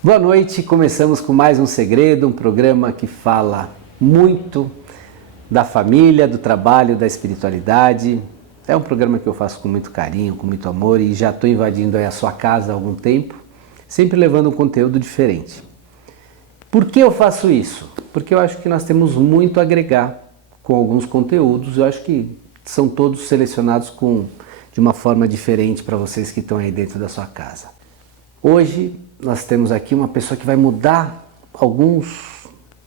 Boa noite, começamos com mais um Segredo, um programa que fala muito da família, do trabalho, da espiritualidade. É um programa que eu faço com muito carinho, com muito amor e já estou invadindo aí a sua casa há algum tempo, sempre levando um conteúdo diferente. Por que eu faço isso? Porque eu acho que nós temos muito a agregar com alguns conteúdos, eu acho que são todos selecionados de uma forma diferente para vocês que estão aí dentro da sua casa. Hoje nós temos aqui uma pessoa que vai mudar alguns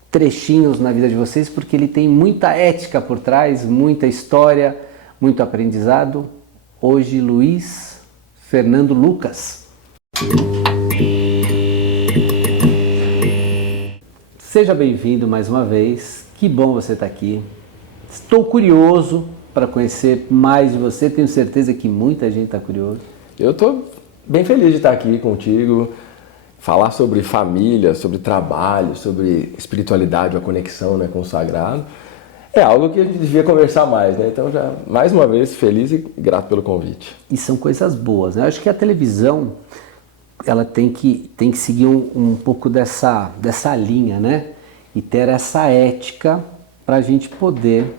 trechinhos na vida de vocês, porque ele tem muita ética por trás, muita história, muito aprendizado. Hoje, Luiz Fernando Lucas. Seja bem-vindo mais uma vez, que bom você estar aqui. Estou curioso para conhecer mais de você, tenho certeza que muita gente está curioso. Eu estou bem feliz de estar aqui contigo, falar sobre família, sobre trabalho, sobre espiritualidade, a conexão, né, com o sagrado. É algo que a gente devia conversar mais, né? Então, já mais uma vez, feliz e grato pelo convite. E são coisas boas, né? Eu acho que a televisão, ela tem que seguir um pouco dessa linha, né? E ter essa ética para a gente poder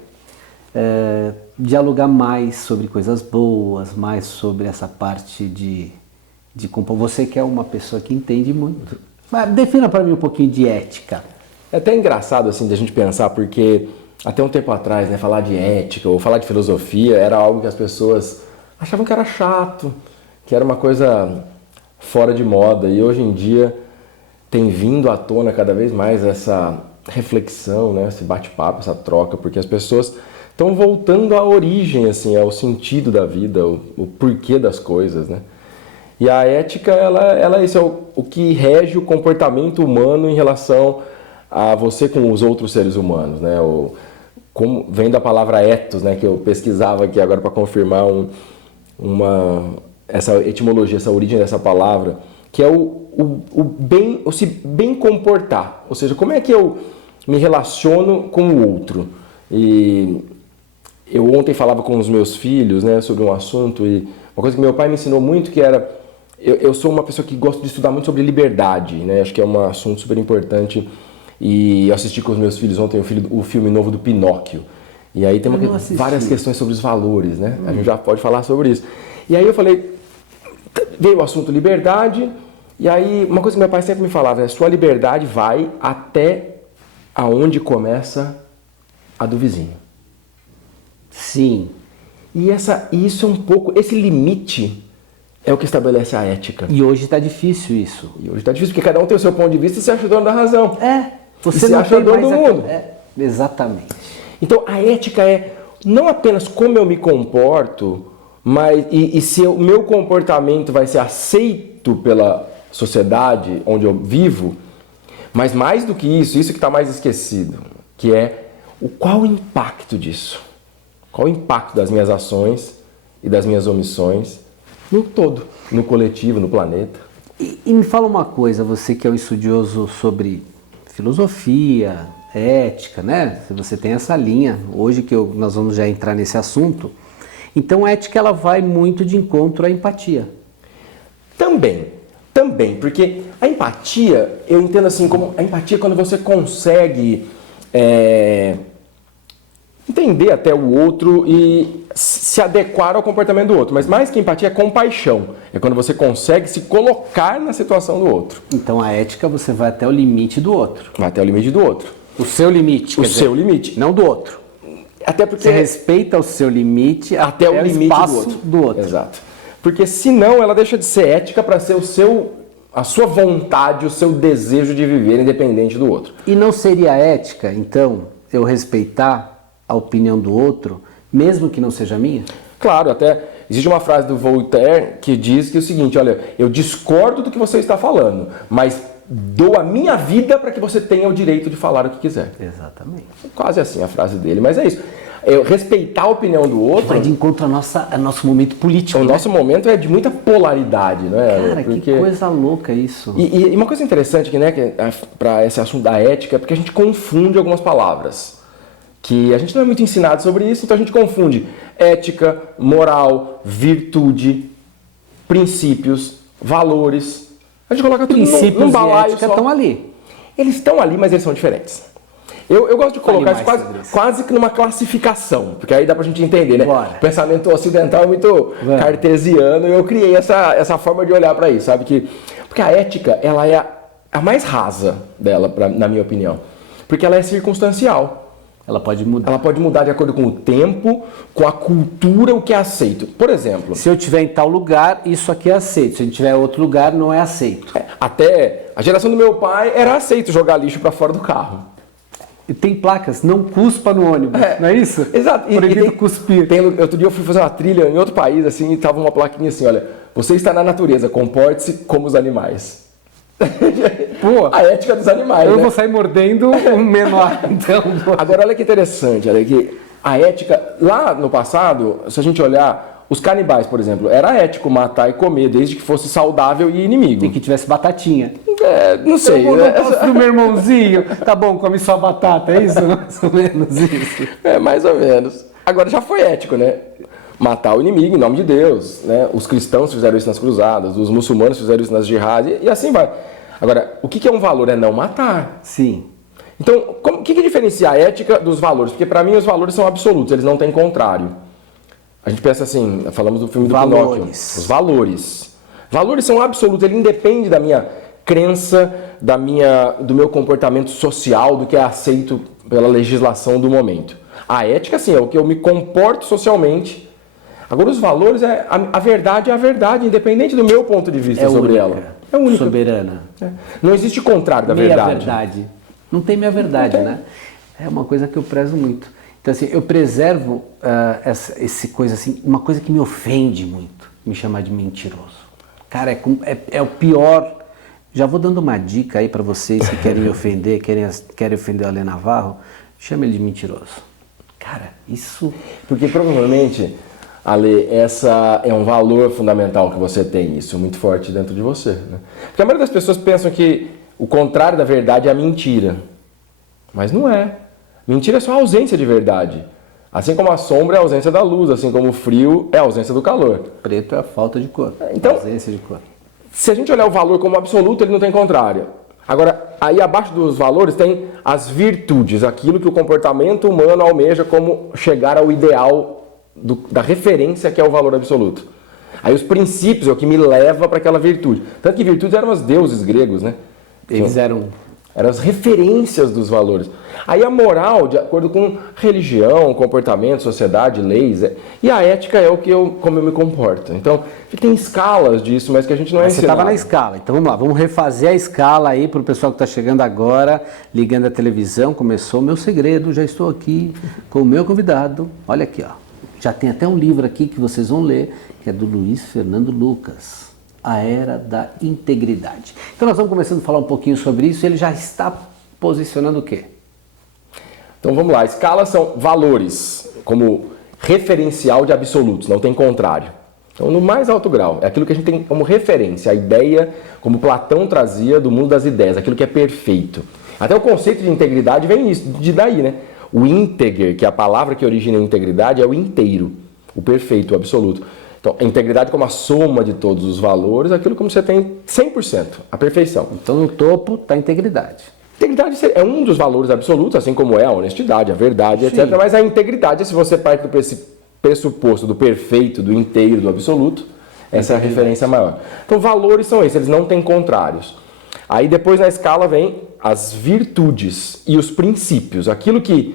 dialogar mais sobre coisas boas, mais sobre essa parte de compor. Você que é uma pessoa que entende muito. Mas defina para mim um pouquinho de ética. É até engraçado assim de a gente pensar, porque até um tempo atrás, né, falar de ética ou falar de filosofia era algo que as pessoas achavam que era chato, que era uma coisa fora de moda. E hoje em dia tem vindo à tona cada vez mais essa reflexão, né, esse bate-papo, essa troca, porque as pessoas estão voltando à origem, assim, ao sentido da vida, o porquê das coisas, né? E a ética, ela é isso, é o que rege o comportamento humano em relação a você com os outros seres humanos, né? Como vem da palavra ethos, né, que eu pesquisava aqui agora para confirmar essa etimologia, essa origem dessa palavra, que é o se bem comportar, ou seja, como é que eu me relaciono com o outro. E eu ontem falava com os meus filhos, né, sobre um assunto, e uma coisa que meu pai me ensinou muito, que era, eu sou uma pessoa que gosta de estudar muito sobre liberdade, né, acho que é um assunto super importante. E eu assisti com os meus filhos ontem o filme novo do Pinóquio. E aí tem várias questões sobre os valores, né? A gente já pode falar sobre isso. E aí eu falei, veio o assunto liberdade, e aí uma coisa que meu pai sempre me falava é: sua liberdade vai até aonde começa a do vizinho. Sim. E isso é um pouco, esse limite é o que estabelece a ética. E hoje está difícil isso. E hoje está difícil, porque cada um tem o seu ponto de vista e se acha dono da razão. Você não acha dono do mundo. Exatamente. Então a ética é não apenas como eu me comporto, mas se o meu comportamento vai ser aceito pela sociedade onde eu vivo, mas mais do que isso que está mais esquecido, que é qual o impacto disso? Qual o impacto das minhas ações e das minhas omissões no todo, no coletivo, no planeta? E me fala uma coisa, você que é um estudioso sobre filosofia, ética, né? Você tem essa linha, hoje nós vamos já entrar nesse assunto. Então a ética, ela vai muito de encontro à empatia. Também, porque a empatia, eu entendo assim, como a empatia é quando você consegue entender até o outro e se adequar ao comportamento do outro. Mas mais que empatia é compaixão. É quando você consegue se colocar na situação do outro. Então a ética, você vai até o limite do outro. Vai até o limite do outro. O seu limite. O seu limite. Não do outro. Até porque você respeita o seu limite até o limite espaço do outro. Exato. Porque senão ela deixa de ser ética para ser a sua vontade, o seu desejo de viver independente do outro. E não seria ética, então, eu respeitar a opinião do outro, mesmo que não seja minha? Claro, até existe uma frase do Voltaire que diz que é o seguinte: olha, eu discordo do que você está falando, mas dou a minha vida para que você tenha o direito de falar o que quiser. Exatamente. Quase assim a frase dele, mas é isso. Respeitar a opinião do outro... Vai de encontro ao nosso momento político, O nosso momento é de muita polaridade, não é? Cara, porque... que coisa louca isso. E uma coisa interessante que, né, para esse assunto da ética, é porque a gente confunde algumas palavras. Que a gente não é muito ensinado sobre isso, então a gente confunde ética, moral, virtude, princípios, valores. A gente coloca tudo Princípios num de balaio ética só. estão ali. Eles estão ali, mas eles são diferentes. Eu gosto de colocar isso mais quase que numa classificação, porque aí dá pra gente entender, né? Bora. O pensamento ocidental é muito cartesiano e eu criei essa forma de olhar para isso, sabe? Porque a ética, ela é a mais rasa dela, na minha opinião. Porque ela é circunstancial. Ela pode mudar. Ela pode mudar de acordo com o tempo, com a cultura, o que é aceito. Por exemplo... Se eu estiver em tal lugar, isso aqui é aceito. Se eu estiver em outro lugar, não é aceito. Até a geração do meu pai era aceito jogar lixo para fora do carro. E tem placas, não cuspa no ônibus, não é isso? Exato. Proibido cuspir. Outro dia eu fui fazer uma trilha em outro país, assim, e tava uma plaquinha assim, olha, você está na natureza, comporte-se como os animais. Pô, a ética dos animais, eu né? vou sair mordendo um menor, então. Agora, olha que interessante, olha que a ética, lá no passado, se a gente olhar, os canibais, por exemplo, era ético matar e comer, desde que fosse saudável e inimigo. E que tivesse batatinha. Não sei. Eu gosto do meu irmãozinho. Tá bom, come só batata, é isso? Mais ou menos isso. Mais ou menos. Agora já foi ético, né? Matar o inimigo em nome de Deus, né? Os cristãos fizeram isso nas cruzadas, os muçulmanos fizeram isso nas jihad e assim vai. Agora, o que é um valor? É não matar. Sim. Então, o que diferencia a ética dos valores? Porque para mim os valores são absolutos, eles não têm contrário. A gente pensa assim, falamos do filme do Pinóquio. Os valores. Valores são absolutos, ele independe da minha crença, do meu comportamento social, do que é aceito pela legislação do momento. A ética, sim, é o que eu me comporto socialmente. Agora, os valores, a verdade é a verdade, independente do meu ponto de vista sobre ela. É única. Soberana. Não existe contrário da verdade. Meia verdade. Não tem meia verdade, né? É uma coisa que eu prezo muito. Então, assim, eu preservo essa coisa assim, uma coisa que me ofende muito, me chamar de mentiroso. Cara, é o pior. Já vou dando uma dica aí para vocês que querem me ofender, querem ofender o Ale Navarro, chama ele de mentiroso. Cara, isso... Porque provavelmente, Ale, essa é um valor fundamental que você tem, isso muito forte dentro de você, né? Porque a maioria das pessoas pensam que o contrário da verdade é a mentira. Mas não é. Mentira é só a ausência de verdade. Assim como a sombra é a ausência da luz, assim como o frio é a ausência do calor. Preto é a falta de cor, então, a ausência de cor. Se a gente olhar o valor como absoluto, ele não tem contrário. Agora, aí abaixo dos valores tem as virtudes, aquilo que o comportamento humano almeja como chegar ao ideal da referência que é o valor absoluto. Aí os princípios é o que me leva para aquela virtude. Tanto que virtudes eram os deuses gregos, né? Eles eram as referências dos valores. Aí a moral, de acordo com religião, comportamento, sociedade, leis, e a ética é como eu me comporto. Então, tem escalas disso, mas que a gente não é ensinado. Você estava na escala, então vamos lá, vamos refazer a escala aí para o pessoal que está chegando agora, ligando a televisão, começou o meu segredo, já estou aqui com o meu convidado, olha aqui, ó. Já tem até um livro aqui que vocês vão ler, que é do Luiz Fernando Lucas. A Era da Integridade. Então nós vamos começando a falar um pouquinho sobre isso. Ele já está posicionando o quê? Então vamos lá. Escalas são valores como referencial de absolutos, não tem contrário. Então no mais alto grau, é aquilo que a gente tem como referência, a ideia, como Platão trazia, do mundo das ideias, aquilo que é perfeito. Até o conceito de integridade vem daí, né? O ínteger, que é a palavra que origina a integridade, é o inteiro, o perfeito, o absoluto. Então, a integridade como a soma de todos os valores, aquilo como você tem 100%, a perfeição. Então, no topo está a integridade. Integridade é um dos valores absolutos, assim como é a honestidade, a verdade, etc. Mas a integridade, se você parte do pressuposto do perfeito, do inteiro, do absoluto, essa é a referência maior. Então, valores são esses, eles não têm contrários. Aí, depois na escala vem as virtudes e os princípios, aquilo que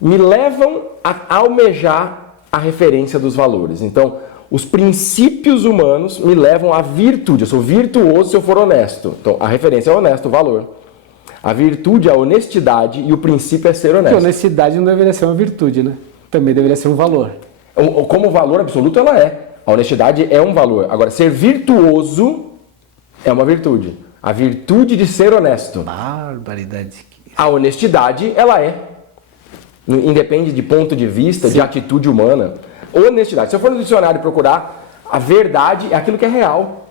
me levam a almejar a referência dos valores. Então, os princípios humanos me levam à virtude. Eu sou virtuoso se eu for honesto. Então, a referência é honesto, o valor. A virtude é a honestidade e o princípio é ser honesto. Porque honestidade não deveria ser uma virtude, né? Também deveria ser um valor. Como valor absoluto, ela é. A honestidade é um valor. Agora, ser virtuoso é uma virtude. A virtude de ser honesto. Barbaridade. A honestidade, ela é. Independe de ponto de vista, de atitude humana. Honestidade. Se eu for no dicionário procurar, a verdade é aquilo que é real.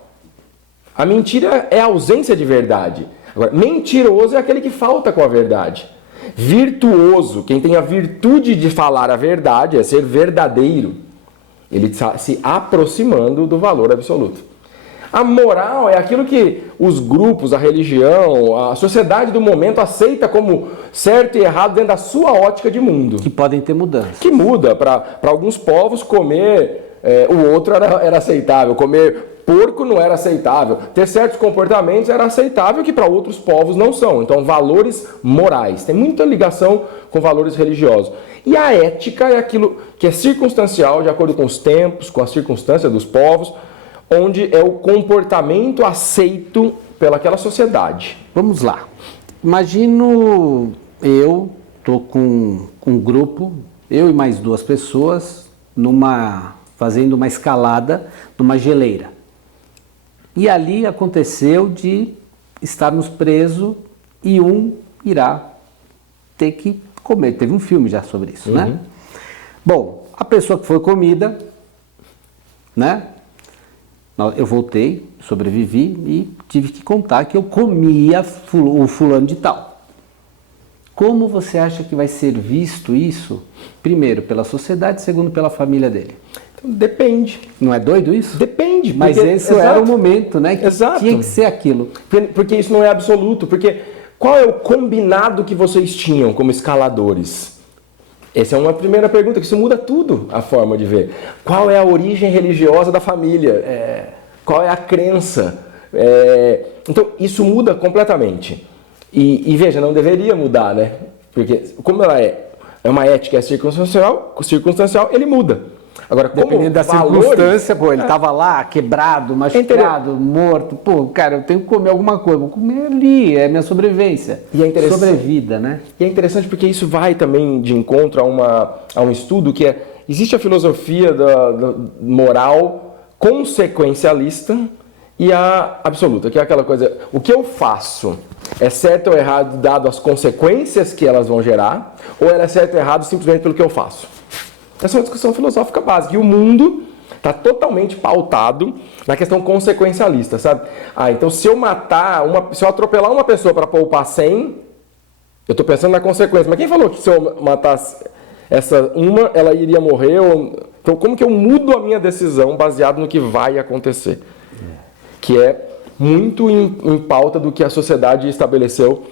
A mentira é a ausência de verdade. Agora, mentiroso é aquele que falta com a verdade. Virtuoso, quem tem a virtude de falar a verdade, é ser verdadeiro. Ele está se aproximando do valor absoluto. A moral é aquilo que os grupos, a religião, a sociedade do momento aceita como certo e errado dentro da sua ótica de mundo. Que podem ter mudanças. Que muda. Para alguns povos, comer o outro era aceitável. Comer porco não era aceitável. Ter certos comportamentos era aceitável que para outros povos não são. Então, valores morais. Tem muita ligação com valores religiosos. E a ética é aquilo que é circunstancial, de acordo com os tempos, com as circunstâncias dos povos, onde é o comportamento aceito pelaquela sociedade. Vamos lá. Imagino eu tô com um grupo, eu e mais 2 pessoas, fazendo uma escalada numa geleira. E ali aconteceu de estarmos presos e um irá ter que comer. Teve um filme já sobre isso, né? Bom, a pessoa que foi comida, né? Eu voltei, sobrevivi e tive que contar que eu comia o fulano de tal. Como você acha que vai ser visto isso? Primeiro, pela sociedade, segundo, pela família dele. Então, depende. Não é doido isso? Depende. Mas esse era o momento, né? Que tinha que ser aquilo. Porque isso não é absoluto. Porque qual é o combinado que vocês tinham como escaladores? Essa é uma primeira pergunta, que isso muda tudo a forma de ver. Qual é a origem religiosa da família? Qual é a crença? Então, isso muda completamente. E veja, não deveria mudar, né? Porque como ela é uma ética circunstancial, ele muda. Agora, como dependendo da circunstância, ele estava lá, quebrado, machucado, morto. Pô, cara, eu tenho que comer alguma coisa. Vou comer ali, é minha sobrevivência. E é interessante, sobrevida, né? E é interessante porque isso vai também de encontro a um estudo que existe a filosofia da moral consequencialista e a absoluta, que é aquela coisa, o que eu faço é certo ou errado dado as consequências que elas vão gerar, ou ela é certo ou errado simplesmente pelo que eu faço? Essa é uma discussão filosófica básica. E o mundo está totalmente pautado na questão consequencialista, sabe? Então se eu atropelar uma pessoa para poupar 100, eu estou pensando na consequência. Mas quem falou que se eu matasse ela iria morrer? Então como que eu mudo a minha decisão baseado no que vai acontecer? Que é muito em pauta do que a sociedade estabeleceu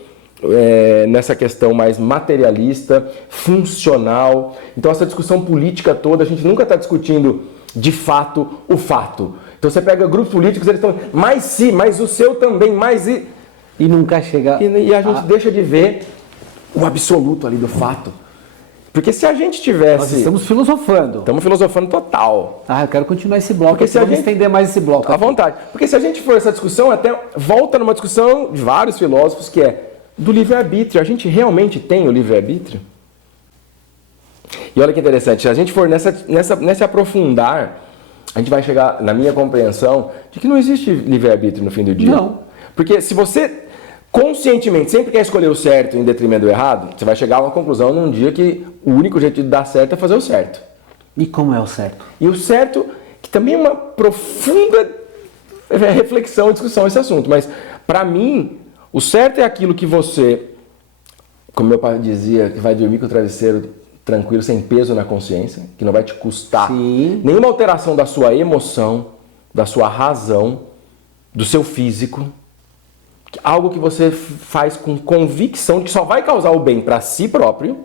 nessa questão mais materialista, funcional. Então essa discussão política toda, a gente nunca está discutindo de fato o fato. Então você pega grupos políticos, eles estão, mas sim, mas o seu também, mas e... E nunca chega... E a gente deixa de ver o absoluto ali do fato. Porque se a gente tivesse... Nós estamos filosofando. Estamos filosofando total. Eu quero continuar esse bloco. Porque se a gente estender mais esse bloco. À vontade. Porque se a gente for essa discussão, até volta numa discussão de vários filósofos, que é do livre-arbítrio. A gente realmente tem o livre-arbítrio? E olha que interessante, se a gente for nesse aprofundar, a gente vai chegar, na minha compreensão, de que não existe livre-arbítrio no fim do dia. Não. Porque se você conscientemente sempre quer escolher o certo em detrimento do errado, você vai chegar a uma conclusão num dia que o único jeito de dar certo é fazer o certo. E como é o certo? E o certo, que também é uma profunda reflexão e discussão esse assunto, mas para mim, o certo é aquilo que você, como meu pai dizia, que vai dormir com o travesseiro tranquilo, sem peso na consciência, que não vai te custar nenhuma alteração da sua emoção, da sua razão, do seu físico. Algo que você faz com convicção de que só vai causar o bem para si próprio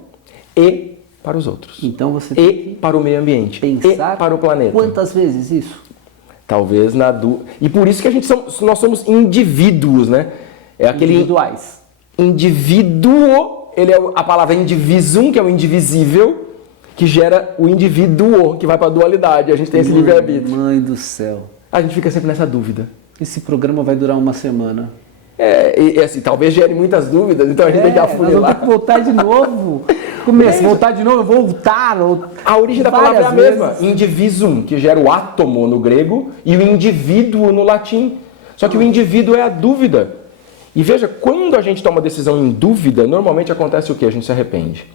e para os outros. Então você tem que para o meio ambiente. Pensar e para o planeta. Quantas vezes isso? Talvez E por isso que nós somos indivíduos, né? É aquele individuais. Indivíduo, a palavra indivisum, que é o indivisível, que gera o indivíduo, que vai para a dualidade. A gente tem esse livre-arbítrio. Mãe do céu. A gente fica sempre nessa dúvida. Esse programa vai durar uma semana. Assim, talvez gere muitas dúvidas, então a gente tem que afunilar. Nós vamos ter que voltar de novo. Voltar de novo, voltar. A origem da palavra é a mesma. Indivisum, que gera o átomo no grego, e o indivíduo no latim. Só que o indivíduo é a dúvida. E veja, quando a gente toma uma decisão em dúvida, normalmente acontece o quê? A gente se arrepende.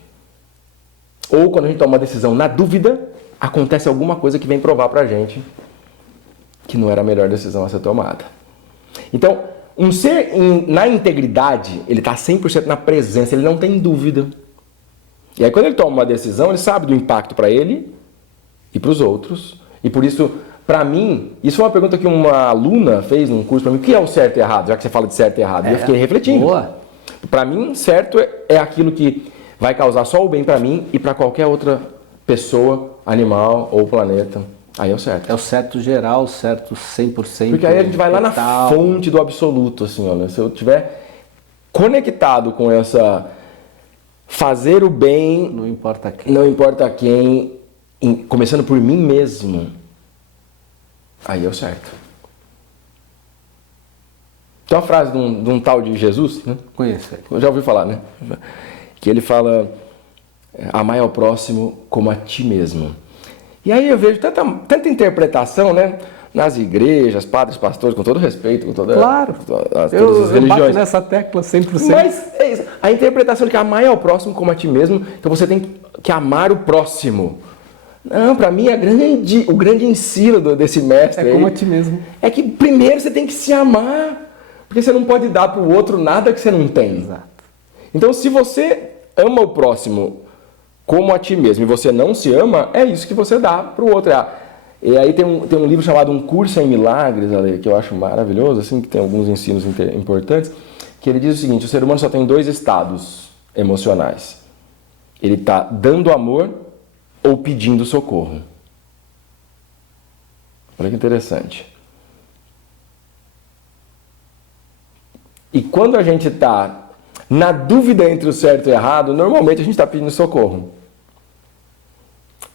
Ou quando a gente toma uma decisão na dúvida, acontece alguma coisa que vem provar pra gente que não era a melhor decisão a ser tomada. Então, um ser na integridade, ele está 100% na presença, ele não tem dúvida. E aí quando ele toma uma decisão, ele sabe do impacto para ele e para os outros. E por isso, Para mim, isso foi uma pergunta que uma aluna fez num curso para mim. O que é o certo e errado? Já que você fala de certo e errado. E eu fiquei refletindo. Boa. Para mim, certo é aquilo que vai causar só o bem para mim e para qualquer outra pessoa, animal ou planeta. Aí é o certo. É o certo geral, o certo 100%. Porque aí a gente vai lá na total. fonte do absoluto, assim, olha. Se eu tiver conectado com essa fazer o bem, Não importa quem. não importa quem, começando por mim mesmo, aí é o certo. Tem uma frase de um tal de Jesus, né? Conheço ele. Eu já ouvi falar, né? Que ele fala, amai ao próximo como a ti mesmo. E aí eu vejo tanta interpretação, né? Nas igrejas, padres, pastores, com todo respeito, com todas as Eu religiões. bato nessa tecla 100%. Mas é isso. A interpretação de que amar ao próximo como a ti mesmo, então você tem que amar o próximo. Não, para mim o grande ensino desse mestre É como aí a ti mesmo. é que primeiro você tem que se amar, porque você não pode dar para o outro nada que você não tem. Exato. Então, se você ama o próximo como a ti mesmo e você não se ama, é isso que você dá para o outro. E aí tem um livro chamado Um Curso em Milagres, Ale, que eu acho maravilhoso, assim, que tem alguns ensinos importantes, que ele diz o seguinte: o ser humano só tem 2 estados emocionais. Ele está dando amor ou pedindo socorro. Olha que interessante. E quando a gente está na dúvida entre o certo e o errado, normalmente a gente está pedindo socorro.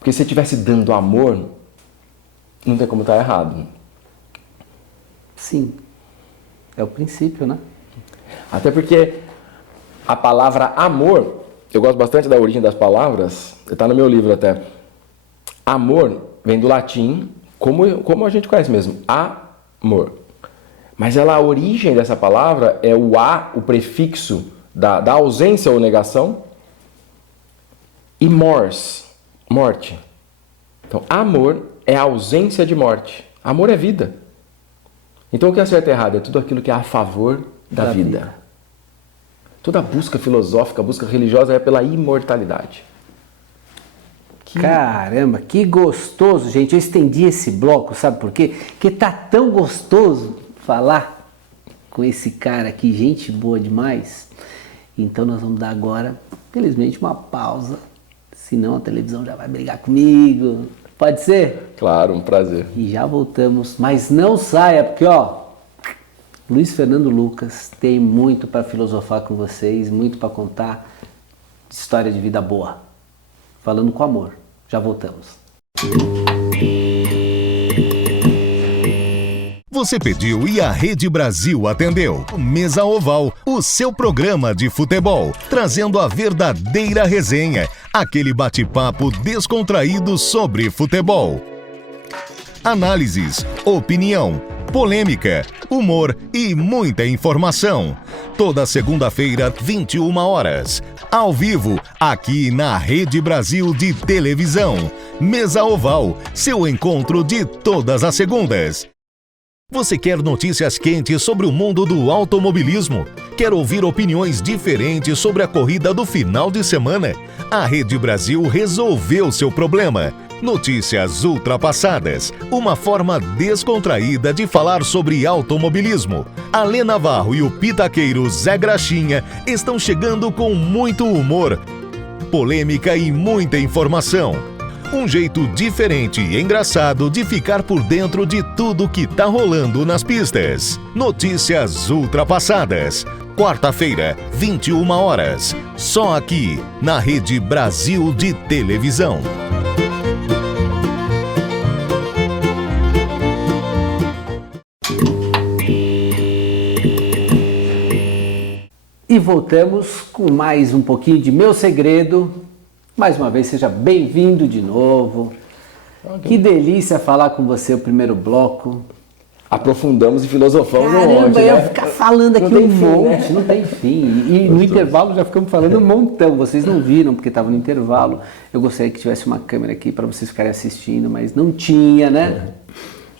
Porque se estivesse dando amor, não tem como estar errado. Sim. É o princípio, né? Até porque a palavra amor, eu gosto bastante da origem das palavras, está no meu livro até. Amor vem do latim, como a gente conhece mesmo, amor. Mas a origem dessa palavra é o a, o prefixo da ausência ou negação, e mors, morte. Então, amor é a ausência de morte. Amor é vida. Então, o que é certo e errado? É tudo aquilo que é a favor da vida. Toda busca filosófica, busca religiosa é pela imortalidade. Caramba, que gostoso, gente. Eu estendi esse bloco, sabe por quê? Porque tá tão gostoso falar com esse cara aqui, gente boa demais. Então nós vamos dar agora, felizmente, uma pausa. Senão a televisão já vai brigar comigo. Pode ser? Claro, um prazer. E já voltamos. Mas não saia, porque ó, Luiz Fernando Lucas tem muito para filosofar com vocês, muito para contar de história de vida boa. Falando com amor. Já voltamos. Você pediu e a Rede Brasil atendeu. Mesa Oval, o seu programa de futebol, trazendo a verdadeira resenha, aquele bate-papo descontraído sobre futebol. Análises, opinião, polêmica, humor e muita informação. Toda segunda-feira, 21 horas. Ao vivo, aqui na Rede Brasil de Televisão. Mesa Oval, seu encontro de todas as segundas. Você quer notícias quentes sobre o mundo do automobilismo? Quer ouvir opiniões diferentes sobre a corrida do final de semana? A Rede Brasil resolveu seu problema. Notícias ultrapassadas, uma forma descontraída de falar sobre automobilismo. A Lê Navarro e o pitaqueiro Zé Graxinha estão chegando com muito humor, polêmica e muita informação. Um jeito diferente e engraçado de ficar por dentro de tudo que tá rolando nas pistas. Notícias ultrapassadas. Quarta-feira, 21 horas. Só aqui, na Rede Brasil de Televisão. E voltamos com mais um pouquinho de Meu Segredo. Mais uma vez, seja bem-vindo de novo. Que delícia falar com você o primeiro bloco. Aprofundamos e filosofamos um Caramba, monte, eu né? ficar falando aqui um monte, não tem fim. E no intervalo já ficamos falando um montão. Vocês não viram porque estava no intervalo. Eu gostaria que tivesse uma câmera aqui para vocês ficarem assistindo, mas não tinha, né?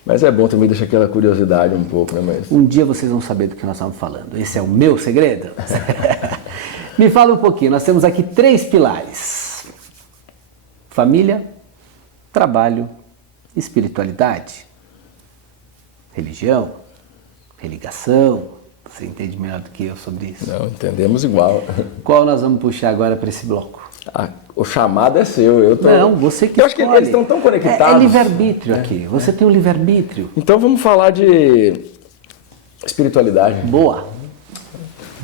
Mas é bom também deixar aquela curiosidade um pouco, né? Mas... Um dia vocês vão saber do que nós estamos falando. Esse é o meu segredo. Me fala um pouquinho. Nós temos aqui 3 pilares: família, trabalho, espiritualidade. religião, religação. Você entende melhor do que eu sobre isso? Não, entendemos igual. Qual nós vamos puxar agora para esse bloco? O chamado é seu. Não, você que Eu acho que escolhe. eles estão tão conectados. É livre-arbítrio aqui. Você tem o livre-arbítrio. Então vamos falar de espiritualidade. Boa.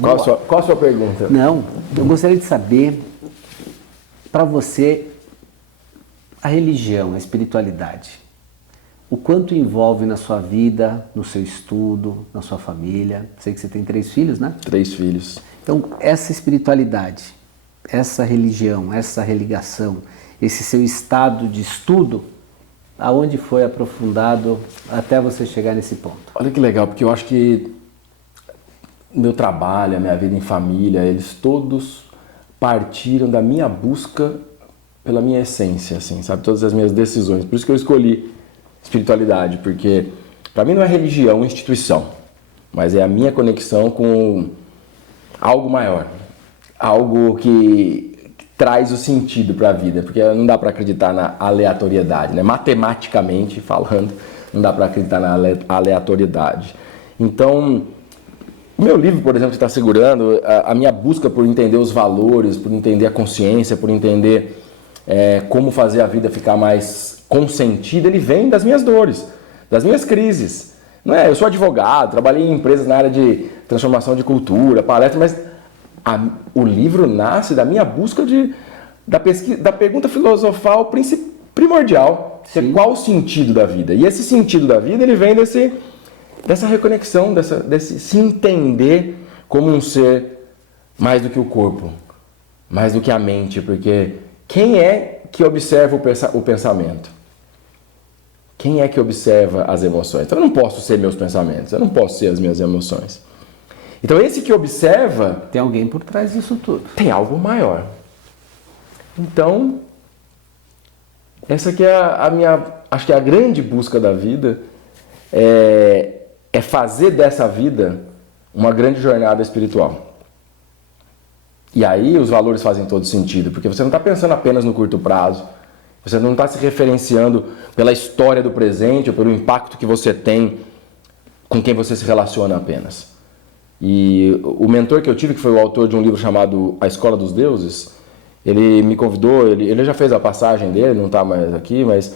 Qual a sua pergunta? Não, eu gostaria de saber, para você, a religião, a espiritualidade, o quanto envolve na sua vida, no seu estudo, na sua família. Sei que você tem 3 filhos, né? 3 filhos. Então, essa espiritualidade, essa religião, essa religação, esse seu estado de estudo, aonde foi aprofundado até você chegar nesse ponto? Olha que legal, porque eu acho que meu trabalho, a minha vida em família, eles todos partiram da minha busca pela minha essência, assim, sabe? Todas as minhas decisões. Por isso que eu escolhi espiritualidade, porque para mim não é religião, instituição, mas é a minha conexão com algo maior, algo que traz o sentido para a vida, porque não dá para acreditar na aleatoriedade, né? Matematicamente falando, não dá para acreditar na aleatoriedade. Então, o meu livro, por exemplo, que está segurando, a minha busca por entender os valores, por entender a consciência, por entender como fazer a vida ficar mais com sentido, ele vem das minhas dores, das minhas crises. Não é? Eu sou advogado, trabalhei em empresas na área de transformação de cultura, palestra, mas o livro nasce da minha busca da pergunta filosofal primordial, que é qual o sentido da vida? E esse sentido da vida, ele vem dessa reconexão, desse se entender como um ser mais do que o corpo, mais do que a mente, porque quem é que observa o pensamento? Quem é que observa as emoções? Então eu não posso ser meus pensamentos, eu não posso ser as minhas emoções. Então esse que observa... Tem alguém por trás disso tudo. Tem algo maior. Então, essa aqui é a minha... Acho que a grande busca da vida é fazer dessa vida uma grande jornada espiritual. E aí os valores fazem todo sentido, porque você não está pensando apenas no curto prazo, você não está se referenciando pela história do presente ou pelo impacto que você tem com quem você se relaciona apenas. E o mentor que eu tive, que foi o autor de um livro chamado A Escola dos Deuses, ele me convidou, ele já fez a passagem dele, não está mais aqui, mas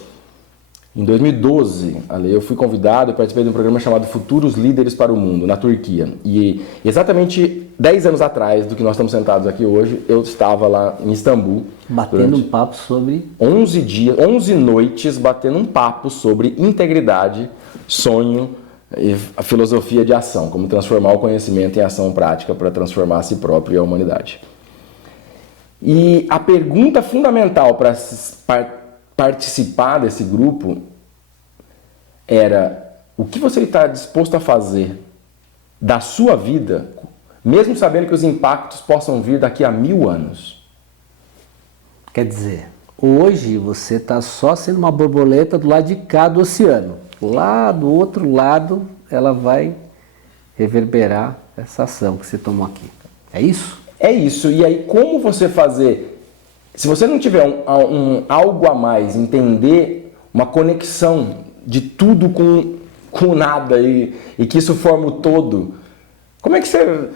em 2012, eu fui convidado e participei de um programa chamado Futuros Líderes para o Mundo, na Turquia. E exatamente 10 anos atrás do que nós estamos sentados aqui hoje, eu estava lá em Istambul. Batendo um papo sobre... 11 noites batendo um papo sobre integridade, sonho e a filosofia de ação, como transformar o conhecimento em ação prática para transformar a si próprio e a humanidade. E a pergunta fundamental para participar desse grupo era: o que você está disposto a fazer da sua vida, mesmo sabendo que os impactos possam vir daqui a 1000 anos? Quer dizer, hoje você está só sendo uma borboleta do lado de cá do oceano. Lá do outro lado ela vai reverberar essa ação que você tomou aqui. É isso? É isso. E aí como você fazer... Se você não tiver algo a mais, entender uma conexão de tudo com nada e que isso forma o todo, como é que você...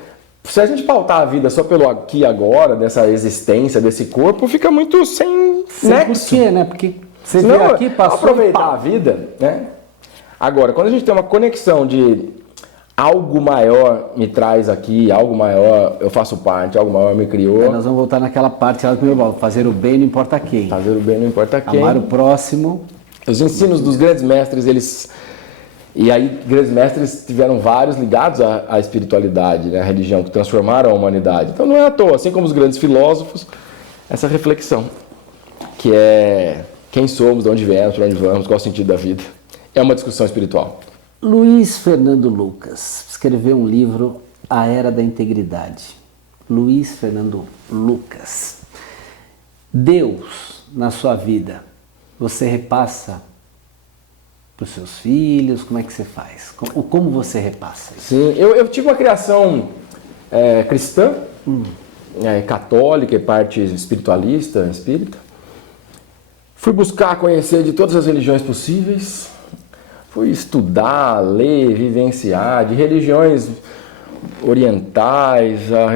Se a gente pautar a vida só pelo aqui e agora, dessa existência, desse corpo, fica muito sem nexo. Por quê, né? Porque você veio veio aqui, passou aproveitar a vida, né? Agora, quando a gente tem uma conexão de algo maior me traz aqui, algo maior eu faço parte, algo maior me criou. Aí nós vamos voltar naquela parte lá do primeiro bloco. Fazer o bem não importa quem. Fazer o bem não importa quem. Amar o próximo. Os ensinos dos grandes mestres, eles... E aí, grandes mestres tiveram vários ligados à espiritualidade, né? À religião, que transformaram a humanidade. Então não é à toa, assim como os grandes filósofos, essa reflexão, que é quem somos, de onde viemos, para onde vamos, qual é o sentido da vida. É uma discussão espiritual. Luiz Fernando Lucas escreveu um livro, A Era da Integridade. Luiz Fernando Lucas. Deus, na sua vida, você repassa para os seus filhos? Como é que você faz? Como você repassa isso? Sim, eu tive uma criação cristã, católica e parte espiritualista, espírita. Fui buscar conhecer de todas as religiões possíveis. fui estudar, ler, vivenciar, de religiões orientais, a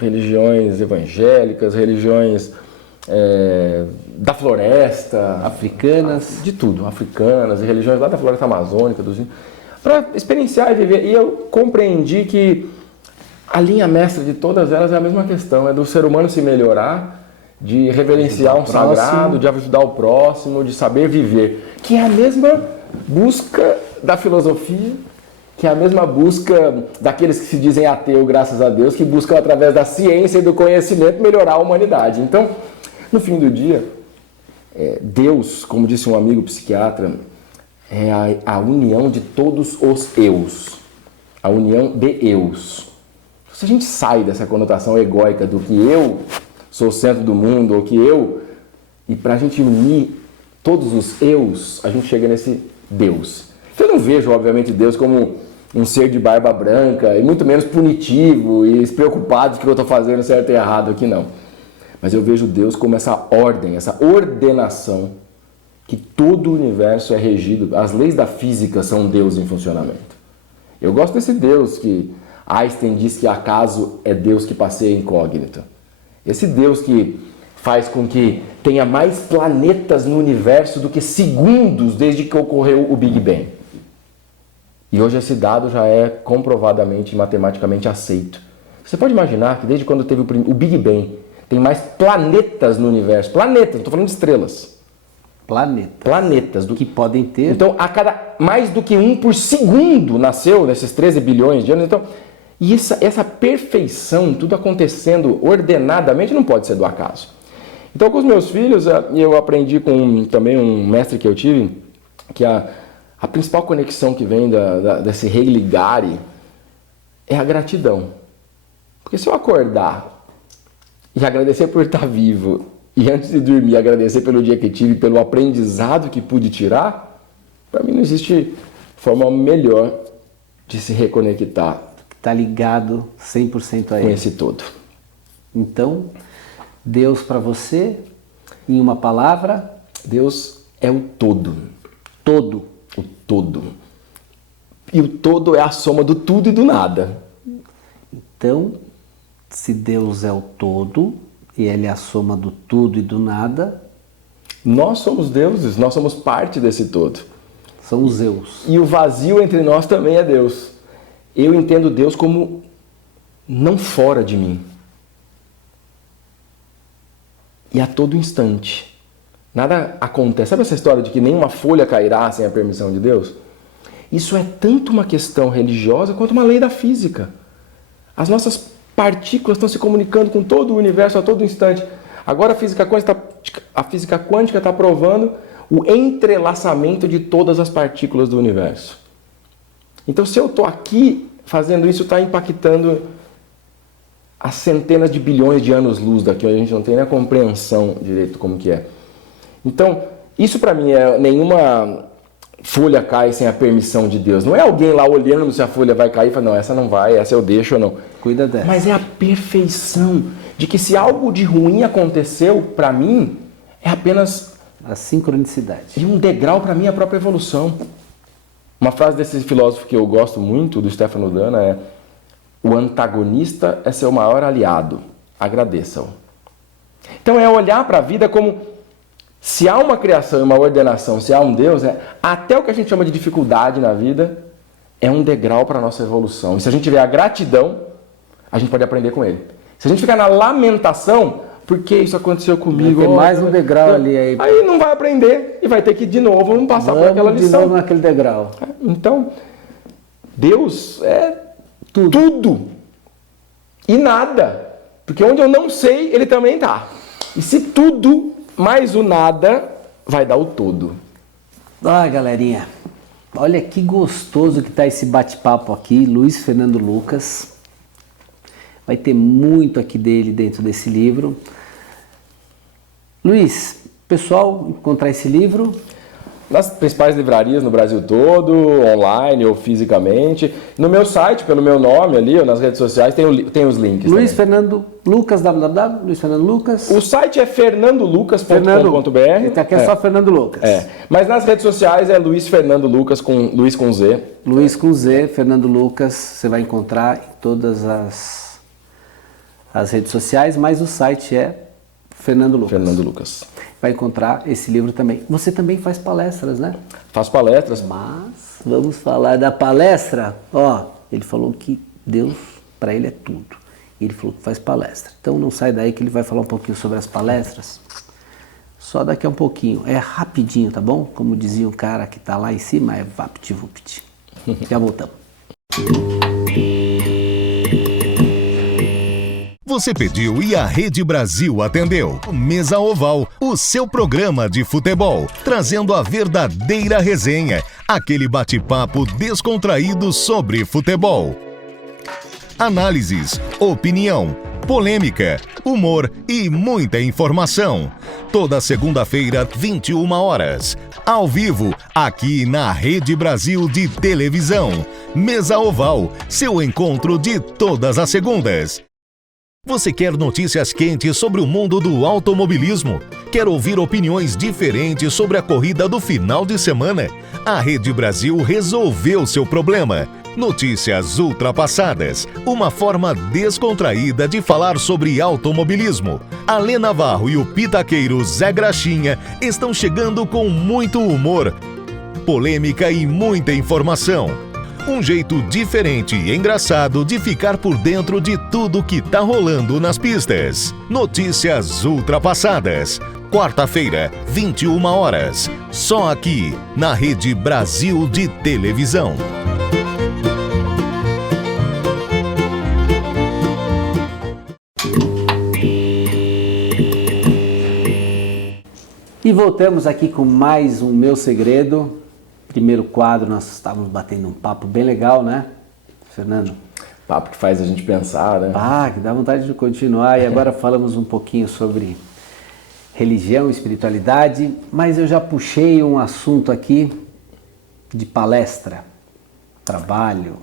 religiões evangélicas, religiões da floresta, Africanas. de tudo, africanas, e religiões lá da floresta amazônica, para experienciar e viver. E eu compreendi que a linha mestra de todas elas é a mesma questão, é do ser humano se melhorar, de reverenciar um sagrado, de ajudar o próximo, de saber viver, que é a mesma busca da filosofia, que é a mesma busca daqueles que se dizem ateu, graças a Deus, que buscam através da ciência e do conhecimento melhorar a humanidade. Então, no fim do dia, Deus, como disse um amigo psiquiatra, é a união de todos os eus, a união de eus. Se a gente sai dessa conotação egóica do que eu sou o centro do mundo, ou que e para a gente unir todos os eus, a gente chega nesse Deus. Eu não vejo, obviamente, Deus como um ser de barba branca, e muito menos punitivo e preocupado com o que eu estou fazendo certo e errado aqui, não. Mas eu vejo Deus como essa ordem, essa ordenação, que todo o universo é regido, as leis da física são Deus em funcionamento. Eu gosto desse Deus que Einstein diz que acaso é Deus que passeia incógnito. Esse Deus que faz com que tenha mais planetas no universo do que segundos desde que ocorreu o Big Bang. E hoje esse dado já é comprovadamente, matematicamente aceito. Você pode imaginar que desde quando teve o Big Bang, tem mais planetas no universo. Planetas, não estou falando de estrelas. Planetas. Que podem ter. Então, a cada mais do que um por segundo nasceu nesses 13 bilhões de anos. Então, e essa perfeição, tudo acontecendo ordenadamente, não pode ser do acaso. Então, com os meus filhos, eu aprendi com também um mestre que eu tive, que a principal conexão que vem desse religare é a gratidão. Porque se eu acordar e agradecer por estar vivo, e antes de dormir agradecer pelo dia que tive, pelo aprendizado que pude tirar, para mim não existe forma melhor de se reconectar. Está ligado 100% a ele. Com esse todo. Então, Deus para você, em uma palavra, Deus é o todo. Todo. O todo. E o todo é a soma do tudo e do nada. Então, se Deus é o todo e Ele é a soma do tudo e do nada, nós somos deuses, nós somos parte desse todo. São os eus. E o vazio entre nós também é Deus. Eu entendo Deus como não fora de mim. E a todo instante. Nada acontece. Sabe essa história de que nenhuma folha cairá sem a permissão de Deus? Isso é tanto uma questão religiosa quanto uma lei da física. As nossas partículas estão se comunicando com todo o universo a todo instante. Agora a física quântica está provando o entrelaçamento de todas as partículas do universo. Então, se eu estou aqui fazendo isso, está impactando as centenas de bilhões de anos-luz daqui, onde a gente não tem nem a compreensão direito como que é. Então, isso para mim é nenhuma folha cai sem a permissão de Deus. Não é alguém lá olhando se a folha vai cair e fala, não, essa não vai, essa eu deixo ou não. Cuida dela. Mas é a perfeição de que se algo de ruim aconteceu para mim, é apenas a sincronicidade. E um degrau para minha própria evolução. Uma frase desse filósofo que eu gosto muito, do Stefano Dana, é: o antagonista é seu maior aliado, agradeça-o. Então é olhar para a vida como, se há uma criação e uma ordenação, se há um Deus, até o que a gente chama de dificuldade na vida é um degrau para a nossa evolução. E se a gente tiver a gratidão, a gente pode aprender com ele. Se a gente ficar na lamentação, por que isso aconteceu comigo? Tem mais um degrau ali. Aí não vai aprender e vai ter que de novo passar por aquela lição. De novo naquele degrau. Então, Deus é tudo e nada. Porque onde eu não sei, ele também está. E se tudo mais o nada, vai dar o todo. Ah, galerinha, olha que gostoso que está esse bate-papo aqui. Luiz Fernando Lucas. Vai ter muito aqui dele dentro desse livro. Luiz, pessoal, encontrar esse livro? nas principais livrarias no Brasil todo, online ou fisicamente. No meu site, pelo meu nome ali, ou nas redes sociais, tem os links. Luiz Fernando Lucas, www. Luiz Fernando Lucas. O site é fernandolucas.com.br. Aqui é só Fernando Lucas. Mas nas redes sociais é Luiz Fernando Lucas, Luiz com Z. Luiz com Z, Fernando Lucas, você vai encontrar em todas as redes sociais, mas o site é Fernando Lucas. Fernando Lucas. Vai encontrar esse livro também. Você também faz palestras, né? Faço palestras. Mas vamos falar da palestra. Ó, ele falou que Deus para ele é tudo. Ele falou que faz palestra. Então não sai daí que ele vai falar um pouquinho sobre as palestras. Só daqui a um pouquinho. É rapidinho, tá bom? Como dizia o cara que tá lá em cima, é vapt-vupt. Já voltamos. Você pediu e a Rede Brasil atendeu. Mesa Oval, o seu programa de futebol, trazendo a verdadeira resenha, aquele bate-papo descontraído sobre futebol. Análises, opinião, polêmica, humor e muita informação. Toda segunda-feira, 21 horas. Ao vivo, aqui na Rede Brasil de Televisão. Mesa Oval, seu encontro de todas as segundas. Você quer notícias quentes sobre o mundo do automobilismo? Quer ouvir opiniões diferentes sobre a corrida do final de semana? A Rede Brasil resolveu seu problema. Notícias ultrapassadas, uma forma descontraída de falar sobre automobilismo. A Lê Navarro e o pitaqueiro Zé Graxinha estão chegando com muito humor, polêmica e muita informação. Um jeito diferente e engraçado de ficar por dentro de tudo que tá rolando nas pistas. Notícias ultrapassadas. Quarta-feira, 21 horas. Só aqui, na Rede Brasil de Televisão. E voltamos aqui com mais um Meu Segredo. Primeiro quadro, nós estávamos batendo um papo bem legal, né, Fernando? Papo que faz a gente pensar, né? Que dá vontade de continuar. E agora falamos um pouquinho sobre religião, espiritualidade, mas eu já puxei um assunto aqui de palestra, trabalho.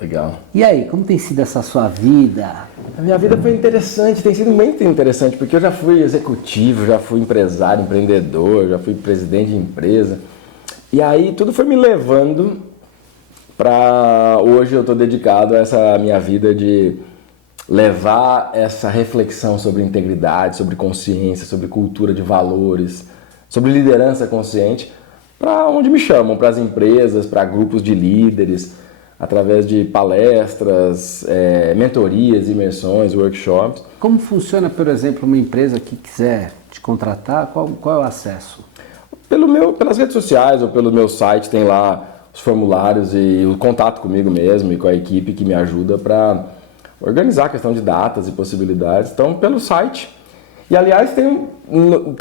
Legal. E aí, como tem sido essa sua vida? A minha vida foi interessante, tem sido muito interessante, porque eu já fui executivo, já fui empresário, empreendedor, já fui presidente de empresa. E aí tudo foi me levando para hoje eu estou dedicado a essa minha vida de levar essa reflexão sobre integridade, sobre consciência, sobre cultura de valores, sobre liderança consciente para onde me chamam, para as empresas, para grupos de líderes, através de palestras, mentorias, imersões, workshops. Como funciona, por exemplo, uma empresa que quiser te contratar? Qual é o acesso? Pelas redes sociais ou pelo meu site tem lá os formulários e o contato comigo mesmo e com a equipe que me ajuda para organizar a questão de datas e possibilidades. Então, pelo site. E, aliás, tem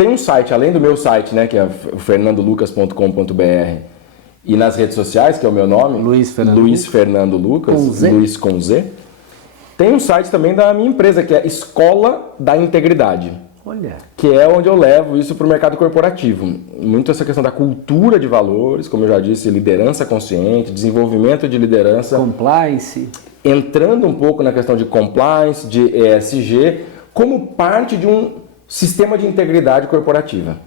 um site, além do meu site, né, que é fernandolucas.com.br, e nas redes sociais, que é o meu nome, Luiz Fernando Lucas, com Z. Luiz com Z. Tem um site também da minha empresa, que é Escola da Integridade. Olha. Que é onde eu levo isso para o mercado corporativo. Muito essa questão da cultura de valores, como eu já disse, liderança consciente, desenvolvimento de liderança. Compliance. Entrando um pouco na questão de compliance, de ESG, como parte de um sistema de integridade corporativa,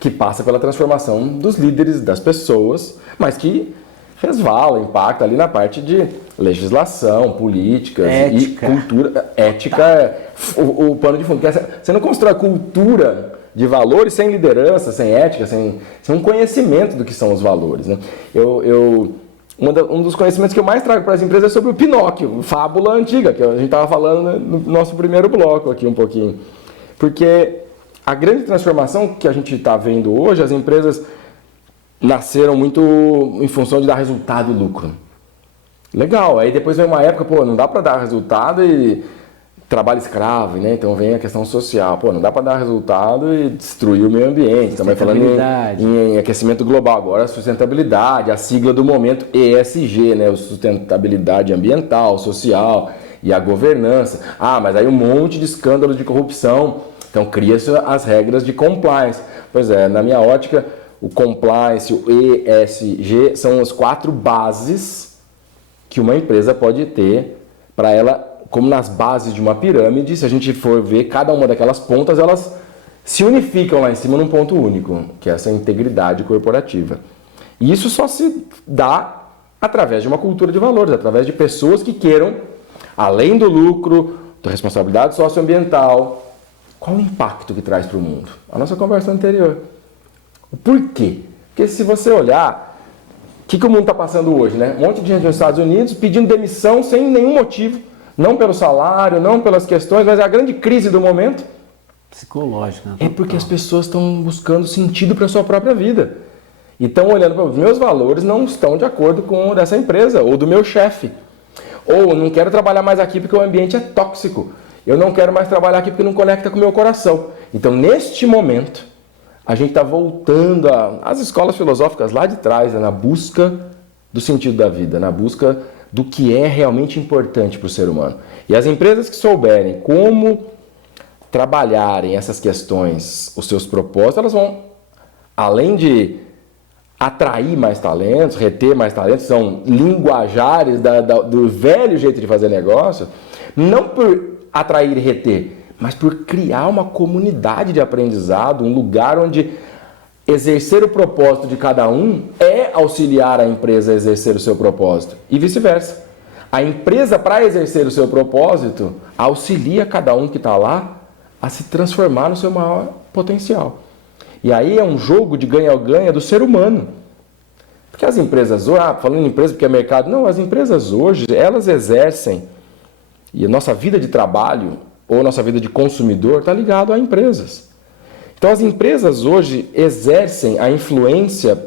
que passa pela transformação dos líderes, das pessoas, mas que resvala, impacta ali na parte de legislação, políticas e cultura. Ética é o pano de fundo. Você não constrói cultura de valores sem liderança, sem ética, sem um conhecimento do que são os valores, né? Um dos conhecimentos que eu mais trago para as empresas é sobre o Pinóquio, fábula antiga, que a gente estava falando no nosso primeiro bloco aqui um pouquinho. Porque a grande transformação que a gente está vendo hoje, as empresas nasceram muito em função de dar resultado e lucro. Legal, aí depois vem uma época, não dá para dar resultado e trabalho escravo, né? Então vem a questão social, não dá para dar resultado e destruir o meio ambiente. Também falando em aquecimento global, agora a sustentabilidade, a sigla do momento ESG, né? Sustentabilidade ambiental, social e a governança. Mas aí um monte de escândalos de corrupção, então cria-se as regras de compliance. Pois é, na minha ótica, o compliance, o ESG, são as 4 bases que uma empresa pode ter para ela, como nas bases de uma pirâmide, se a gente for ver cada uma daquelas pontas, elas se unificam lá em cima num ponto único, que é essa integridade corporativa. E isso só se dá através de uma cultura de valores, através de pessoas que queiram, além do lucro, da responsabilidade socioambiental, qual o impacto que traz para o mundo? A nossa conversa anterior. O porquê? Porque se você olhar, o que o mundo está passando hoje, né? Um monte de gente nos Estados Unidos pedindo demissão sem nenhum motivo, não pelo salário, não pelas questões, mas é a grande crise do momento. Psicológica. É porque as pessoas estão buscando sentido para a sua própria vida. E estão olhando para os meus valores, não estão de acordo com o dessa empresa, ou do meu chefe. Ou não quero trabalhar mais aqui porque o ambiente é tóxico. Eu não quero mais trabalhar aqui porque não conecta com o meu coração. Então, neste momento, a gente está voltando às escolas filosóficas lá de trás, na busca do sentido da vida, na busca do que é realmente importante para o ser humano. E as empresas que souberem como trabalharem essas questões, os seus propósitos, elas vão, além de atrair mais talentos, reter mais talentos, são linguajares do velho jeito de fazer negócio, não por atrair e reter, mas por criar uma comunidade de aprendizado, um lugar onde exercer o propósito de cada um é auxiliar a empresa a exercer o seu propósito e vice-versa. A empresa, para exercer o seu propósito, auxilia cada um que está lá a se transformar no seu maior potencial. E aí é um jogo de ganha-ganha do ser humano. Porque as empresas hoje, falando em empresa porque é mercado, não, as empresas hoje, elas exercem, e a nossa vida de trabalho ou nossa vida de consumidor está ligado a empresas. Então as empresas hoje exercem a influência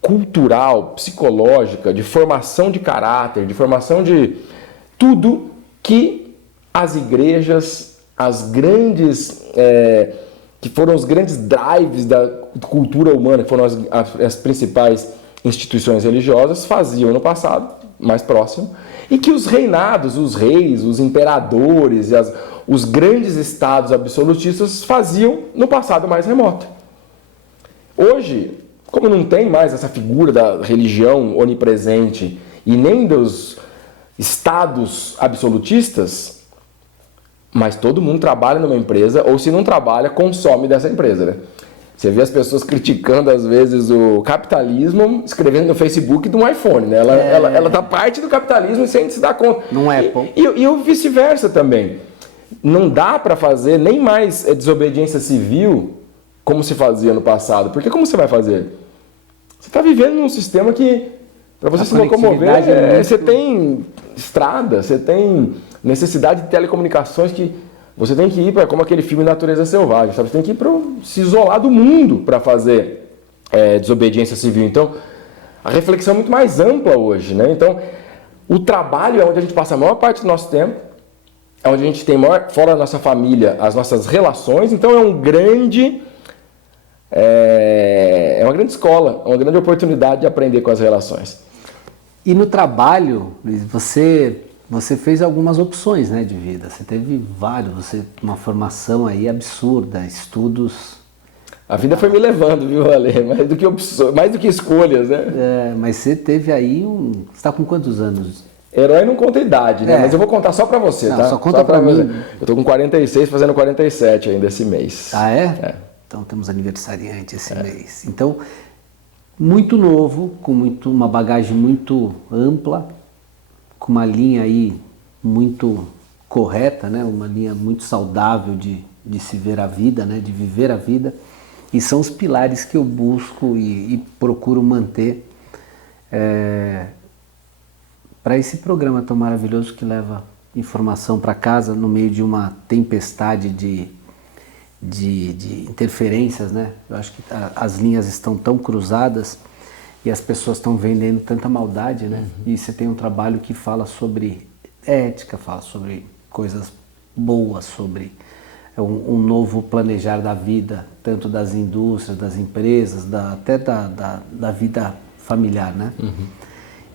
cultural, psicológica, de formação de caráter, de formação de tudo que as igrejas, as grandes, que foram os grandes drives da cultura humana, que foram as principais instituições religiosas, faziam no passado, mais próximo, e que os reinados, os reis, os imperadores e os grandes estados absolutistas faziam no passado mais remoto. Hoje, como não tem mais essa figura da religião onipresente e nem dos estados absolutistas, mas todo mundo trabalha numa empresa, ou se não trabalha, consome dessa empresa, né? Você vê as pessoas criticando, às vezes, o capitalismo, escrevendo no Facebook de um iPhone, né? Ela tá parte do capitalismo sem se dar conta. Não é, pô. E o vice-versa também. Não dá para fazer nem mais desobediência civil como se fazia no passado. Porque como você vai fazer? Você está vivendo num sistema que, para você se locomover, você tem estrada, você tem necessidade de telecomunicações que você tem que ir para, como aquele filme Natureza Selvagem, sabe? Você tem que ir para se isolar do mundo para fazer desobediência civil. Então, a reflexão é muito mais ampla hoje, né? Então, o trabalho é onde a gente passa a maior parte do nosso tempo, é onde a gente tem maior, fora da nossa família, as nossas relações. Então, é uma grande escola, é uma grande oportunidade de aprender com as relações. E no trabalho, Luiz, você fez algumas opções, né, de vida. Você teve uma formação aí absurda, estudos. A vida foi me levando, viu, Ale? Mais do que escolhas, né? Mas você teve aí Você está com quantos anos? Herói não conta idade, né? Mas eu vou contar só pra você, tá? Só conta pra mim. Eu tô com 46, fazendo 47 ainda esse mês. Ah, é? Então temos aniversariante esse mês. Então, muito novo, com uma bagagem muito ampla, com uma linha aí muito correta, né? Uma linha muito saudável de se ver a vida, né? De viver a vida. E são os pilares que eu busco e procuro manter para esse programa tão maravilhoso que leva informação para casa no meio de uma tempestade de interferências, né? Eu acho que as linhas estão tão cruzadas e as pessoas estão vendendo tanta maldade, né? E você tem um trabalho que fala sobre ética, fala sobre coisas boas, sobre um novo planejar da vida, tanto das indústrias, das empresas, até da vida familiar, né?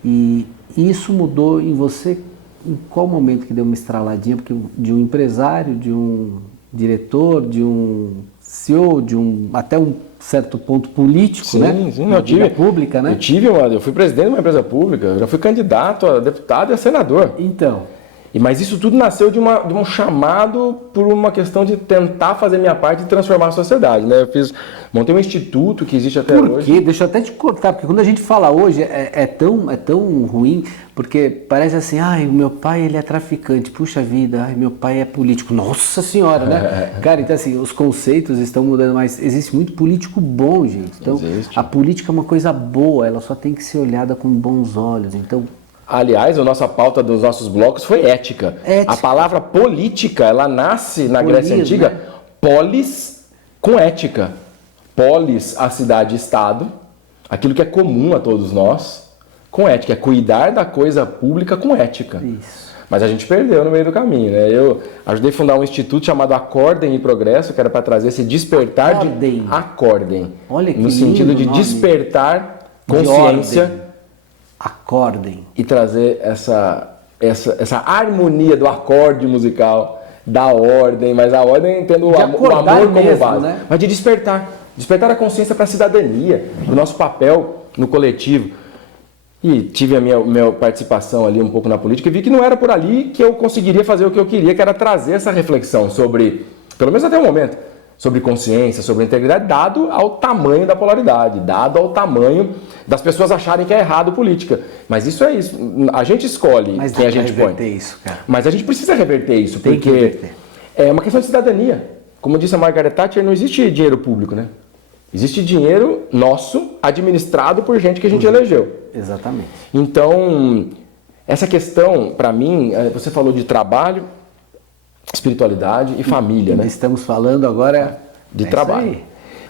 E isso mudou em você em qual momento que deu uma estraladinha? Porque de um empresário, de um diretor, de um CEO, até um certo ponto político, sim, né? Sim, eu tive. Pública, né? Eu fui presidente de uma empresa pública, eu já fui candidato a deputado e a senador. Então... Mas isso tudo nasceu de um chamado por uma questão de tentar fazer minha parte e transformar a sociedade, né? Montei um instituto que existe até hoje. Por quê? Deixa eu até te cortar, porque quando a gente fala hoje é tão ruim, porque parece assim, o meu pai ele é traficante, puxa vida, meu pai é político, nossa senhora, né? Cara, então assim, os conceitos estão mudando, mas existe muito político bom, gente. Então, existe. A política é uma coisa boa, ela só tem que ser olhada com bons olhos, então... Aliás, a nossa pauta dos nossos blocos foi ética. A palavra política, ela nasce na Grécia Antiga, né? Polis com ética. Polis, a cidade-estado, aquilo que é comum a todos nós, com ética. É cuidar da coisa pública com ética. Isso. Mas a gente perdeu no meio do caminho, né? Eu ajudei a fundar um instituto chamado Acordem e Progresso, que era para trazer esse despertar de... Acordem. Olha que no sentido de nome. Despertar consciência... Acordem. E trazer essa harmonia do acorde musical, da ordem, mas a ordem tendo o amor como base, né? Mas de despertar a consciência para a cidadania, o nosso papel no coletivo. E tive a minha participação ali um pouco na política e vi que não era por ali que eu conseguiria fazer o que eu queria, que era trazer essa reflexão sobre, pelo menos até o momento, sobre consciência, sobre integridade, dado ao tamanho da polaridade, dado ao tamanho das pessoas acharem que é errado política. Mas isso é isso. A gente escolhe quem a gente põe. Isso, cara. Mas a gente precisa reverter isso, Tem porque que reverter. É uma questão de cidadania. Como disse a Margaret Thatcher, não existe dinheiro público, né? Existe dinheiro nosso, administrado por gente que a gente elegeu. Exatamente. Então, essa questão, para mim, você falou de trabalho, espiritualidade e família, né? Estamos falando agora de trabalho.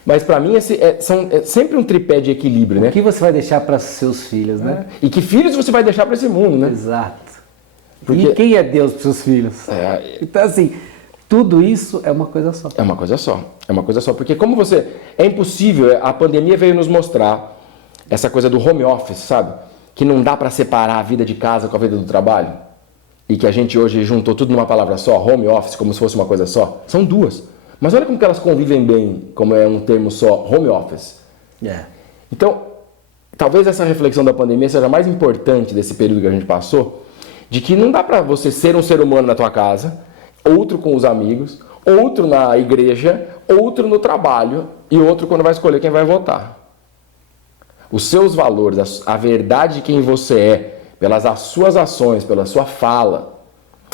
Mas para mim é sempre um tripé de equilíbrio, né? O que você vai deixar para seus filhos, né? E que filhos você vai deixar para esse mundo, né? Exato. Porque... E quem é Deus para seus filhos? Então assim, tudo isso é uma coisa só. É uma coisa só. É uma coisa só. Porque como você... É impossível, a pandemia veio nos mostrar essa coisa do home office, sabe? Que não dá para separar a vida de casa com a vida do trabalho. E que a gente hoje juntou tudo numa palavra só, home office, como se fosse uma coisa só. São duas. Mas olha como que elas convivem bem, como é um termo só, home office. Então, talvez essa reflexão da pandemia seja mais importante desse período que a gente passou, de que não dá para você ser um ser humano na tua casa, outro com os amigos, outro na igreja, outro no trabalho e outro quando vai escolher quem vai votar. Os seus valores, a verdade de quem você é, pelas suas ações, pela sua fala.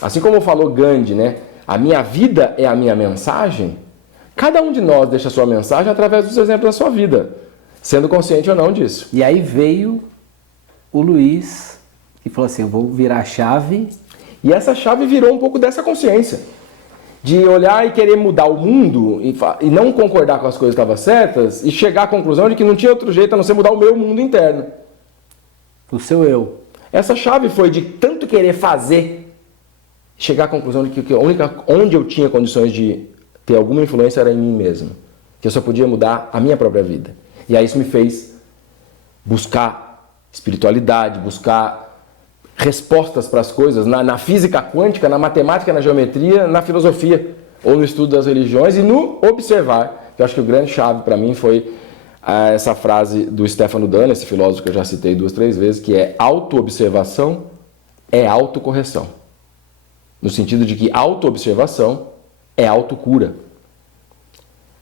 Assim como falou Gandhi, né? A minha vida é a minha mensagem. Cada um de nós deixa a sua mensagem através dos exemplos da sua vida, sendo consciente ou não disso. E aí veio o Luiz e falou assim, eu vou virar a chave. E essa chave virou um pouco dessa consciência. De olhar e querer mudar o mundo e não concordar com as coisas que estavam certas e chegar à conclusão de que não tinha outro jeito a não ser mudar o meu mundo interno. O seu eu. Essa chave foi de tanto querer fazer, chegar à conclusão de que onde eu tinha condições de ter alguma influência era em mim mesmo. Que eu só podia mudar a minha própria vida. E aí isso me fez buscar espiritualidade, buscar respostas para as coisas na física quântica, na matemática, na geometria, na filosofia, ou no estudo das religiões e no observar. Eu acho que o grande chave para mim foi essa frase do Stefano Dana, esse filósofo que eu já citei 2, 3 vezes, que é autoobservação é autocorreção. No sentido de que autoobservação é autocura.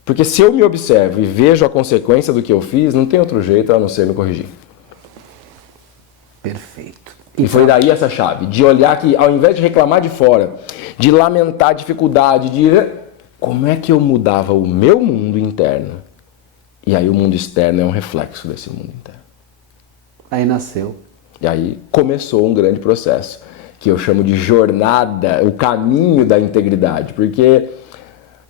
Porque se eu me observo e vejo a consequência do que eu fiz, não tem outro jeito a não ser me corrigir. Perfeito. E foi daí essa chave, de olhar que ao invés de reclamar de fora, de lamentar a dificuldade, como é que eu mudava o meu mundo interno? E aí o mundo externo é um reflexo desse mundo interno. Aí nasceu. E aí começou um grande processo, que eu chamo de jornada, o caminho da integridade. Porque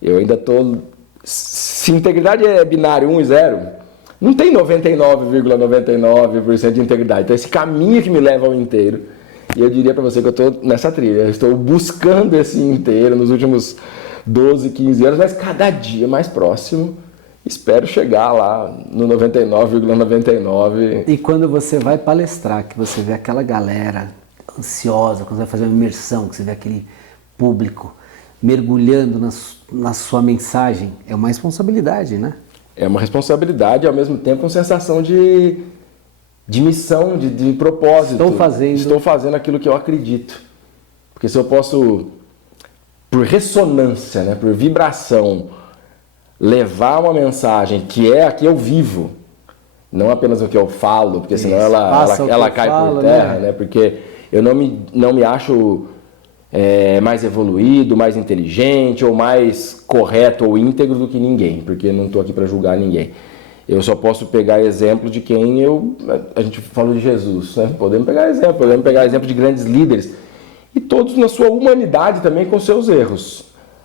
eu ainda estou... Se integridade é binário 1 e 0, não tem 99,99% de integridade. Então esse caminho que me leva ao inteiro. E eu diria para você que eu estou nessa trilha. Eu estou buscando esse inteiro nos últimos 12, 15 anos, mas cada dia mais próximo. Espero chegar lá no 99,99. E quando você vai palestrar, que você vê aquela galera ansiosa, quando você vai fazer uma imersão, que você vê aquele público mergulhando na sua mensagem. É uma responsabilidade, né? É uma responsabilidade e ao mesmo tempo uma sensação de missão, de propósito. Estou fazendo aquilo que eu acredito. Porque se eu posso, por ressonância, né, por vibração, levar uma mensagem que é a que eu vivo, não apenas o que eu falo, porque senão ela cai por terra, né? Porque eu não me acho mais evoluído, mais inteligente, ou mais correto ou íntegro do que ninguém, porque não estou aqui para julgar ninguém. Eu só posso pegar exemplo de quem a gente falou de Jesus, né? Podemos pegar exemplo de grandes líderes, e todos na sua humanidade também com seus erros.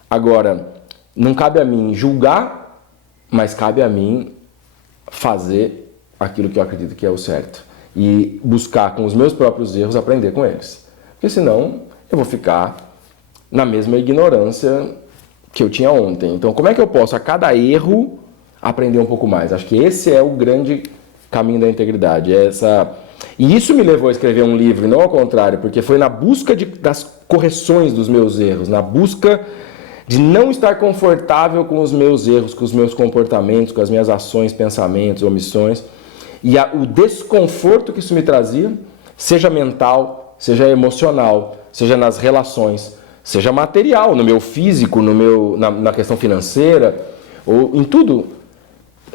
Agora, não cabe a mim julgar, mas cabe a mim fazer aquilo que eu acredito que é o certo. E buscar com os meus próprios erros aprender com eles. Porque senão eu vou ficar na mesma ignorância que eu tinha ontem. Então como é que eu posso a cada erro aprender um pouco mais? Acho que esse é o grande caminho da integridade. E isso me levou a escrever um livro, e não ao contrário, porque foi na busca das correções dos meus erros, na busca de não estar confortável com os meus erros, com os meus comportamentos, com as minhas ações, pensamentos, omissões, e o desconforto que isso me trazia, seja mental, seja emocional, seja nas relações, seja material, no meu físico, na questão financeira, ou em tudo.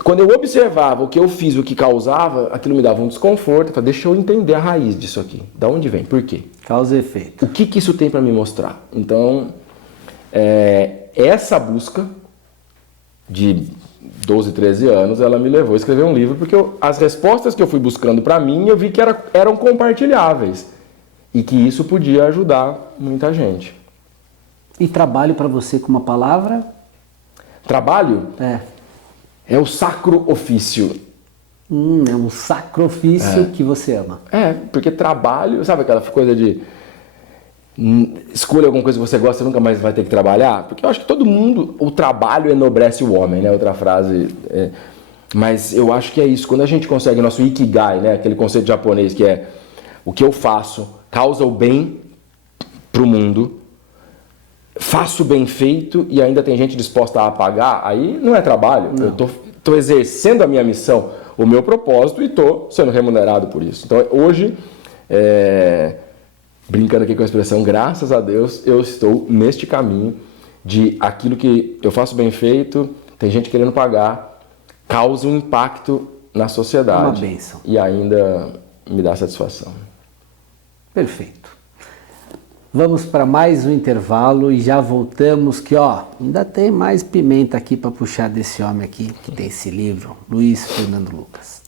Quando eu observava o que eu fiz, o que causava, aquilo me dava um desconforto. Eu falei, deixa eu entender a raiz disso aqui. Da onde vem? Por quê? Causa e efeito. O que isso tem para me mostrar? Então, essa busca de 12, 13 anos, ela me levou a escrever um livro, porque as respostas que eu fui buscando para mim, eu vi que eram compartilháveis. E que isso podia ajudar muita gente. E trabalho para você com uma palavra? Trabalho? É o sacro ofício. É um sacro ofício que você ama. Porque trabalho, sabe aquela coisa de escolha alguma coisa que você gosta, você nunca mais vai ter que trabalhar? Porque eu acho que todo mundo, o trabalho enobrece o homem, né? Outra frase. Mas eu acho que é isso. Quando a gente consegue nosso ikigai, né? Aquele conceito japonês que é o que eu faço causa o bem para o mundo, faço bem feito e ainda tem gente disposta a pagar, aí não é trabalho. Não. Eu estou exercendo a minha missão, o meu propósito, e estou sendo remunerado por isso. Então hoje, brincando aqui com a expressão, graças a Deus, eu estou neste caminho de aquilo que eu faço bem feito, tem gente querendo pagar, causa um impacto na sociedade. Uma bênção. E ainda me dá satisfação. Perfeito. Vamos para mais um intervalo e já voltamos que, ainda tem mais pimenta aqui para puxar desse homem aqui, que tem esse livro, Luiz Fernando Lucas.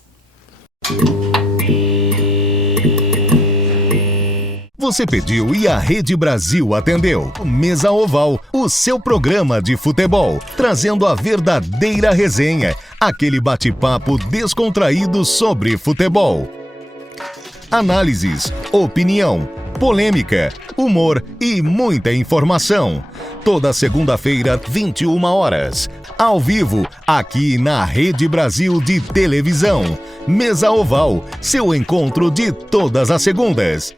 Você pediu e a Rede Brasil atendeu. Mesa Oval, o seu programa de futebol, trazendo a verdadeira resenha, aquele bate-papo descontraído sobre futebol. Análises, opinião, polêmica, humor e muita informação. Toda segunda-feira, 21 horas. Ao vivo, aqui na Rede Brasil de Televisão. Mesa Oval, seu encontro de todas as segundas.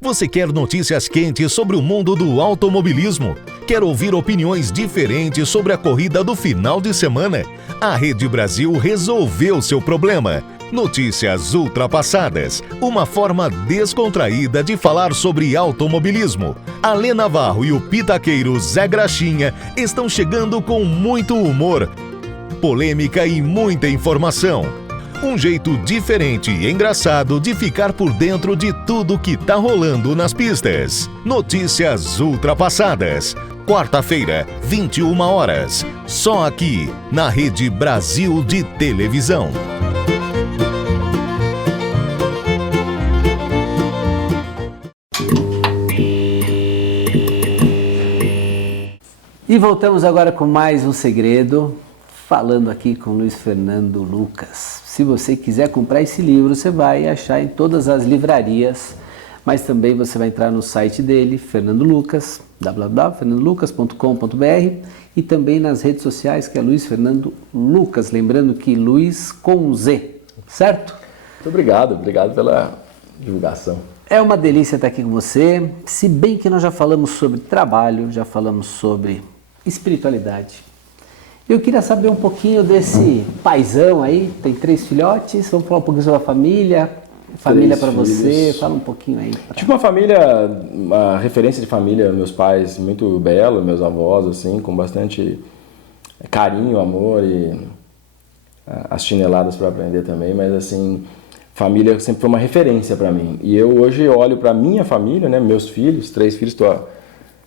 Você quer notícias quentes sobre o mundo do automobilismo? Quer ouvir opiniões diferentes sobre a corrida do final de semana? A Rede Brasil resolveu seu problema. Notícias ultrapassadas, uma forma descontraída de falar sobre automobilismo. A Lê Navarro e o pitaqueiro Zé Graxinha estão chegando com muito humor, polêmica e muita informação. Um jeito diferente e engraçado de ficar por dentro de tudo que tá rolando nas pistas. Notícias ultrapassadas. Quarta-feira, 21 horas. Só aqui, na Rede Brasil de Televisão. E voltamos agora com mais um segredo, falando aqui com Luiz Fernando Lucas. Se você quiser comprar esse livro, você vai achar em todas as livrarias, mas também você vai entrar no site dele, Fernando Lucas, www.fernandolucas.com.br, e também nas redes sociais, que é Luiz Fernando Lucas, lembrando que Luiz com Z, certo? Muito obrigado pela divulgação. É uma delícia estar aqui com você, se bem que nós já falamos sobre trabalho, já falamos sobre espiritualidade. Eu queria saber um pouquinho desse paizão aí, tem 3 filhotes, vamos falar um pouquinho sobre a família para você, fala um pouquinho aí. Tipo uma referência de família, meus pais muito belo, meus avós, assim, com bastante carinho, amor e as chineladas para aprender também, mas assim, família sempre foi uma referência para mim. E eu hoje olho para minha família, né, meus filhos, 3 filhos, estou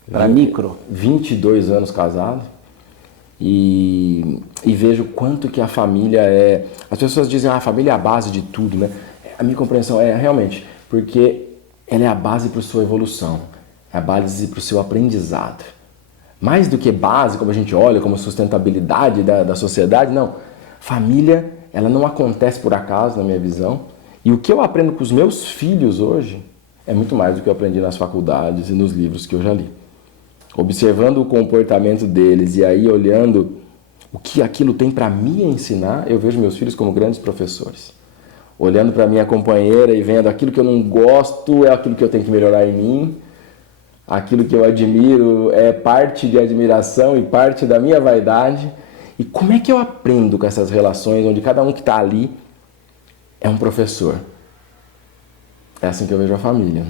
para micro, 22 anos casado, e vejo quanto que a família é... As pessoas dizem, a família é a base de tudo, né? A minha compreensão é realmente, porque ela é a base para a sua evolução, é a base para o seu aprendizado. Mais do que base, como a gente olha, como sustentabilidade da sociedade, não. Família, ela não acontece por acaso, na minha visão. E o que eu aprendo com os meus filhos hoje é muito mais do que eu aprendi nas faculdades e nos livros que eu já li. Observando o comportamento deles e aí olhando o que aquilo tem para me ensinar, eu vejo meus filhos como grandes professores. Olhando para minha companheira e vendo aquilo que eu não gosto é aquilo que eu tenho que melhorar em mim, aquilo que eu admiro é parte de admiração e parte da minha vaidade. E como é que eu aprendo com essas relações onde cada um que está ali é um professor? É assim que eu vejo a família.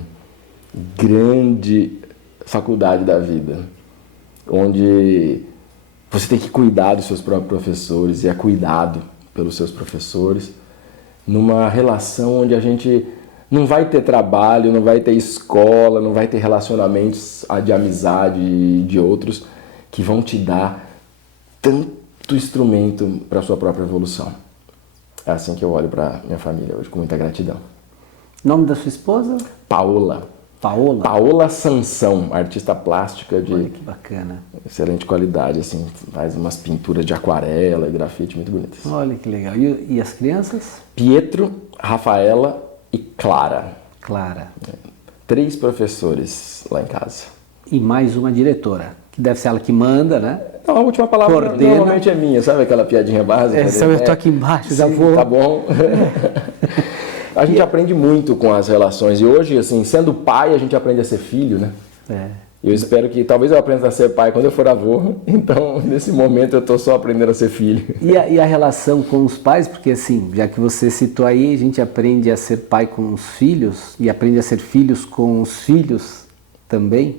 Grande faculdade da vida, onde você tem que cuidar dos seus próprios professores e é cuidado pelos seus professores, numa relação onde a gente não vai ter trabalho, não vai ter escola, não vai ter relacionamentos de amizade de outros que vão te dar tanto instrumento para a sua própria evolução. É assim que eu olho para minha família hoje, com muita gratidão. Nome da sua esposa? Paola. Paola? Paola Sansão, artista plástica de Olha que bacana. Excelente qualidade, assim, faz umas pinturas de aquarela e grafite muito bonitas. Olha que legal. E as crianças? Pietro, Rafaela e Clara. Clara. 3 professores lá em casa. E mais uma diretora, que deve ser ela que manda, né? Não, a última palavra Coordena. normalmente é minha, sabe aquela piadinha básica? Eu tô aqui embaixo, já vou. Tá bom. A gente aprende muito com as relações. E hoje, assim, sendo pai, a gente aprende a ser filho, né? Eu espero que, talvez eu aprenda a ser pai quando eu for avô. Então, nesse momento, eu tô só aprendendo a ser filho. E a relação com os pais? Porque, assim, já que você citou aí, a gente aprende a ser pai com os filhos e aprende a ser filhos com os filhos também.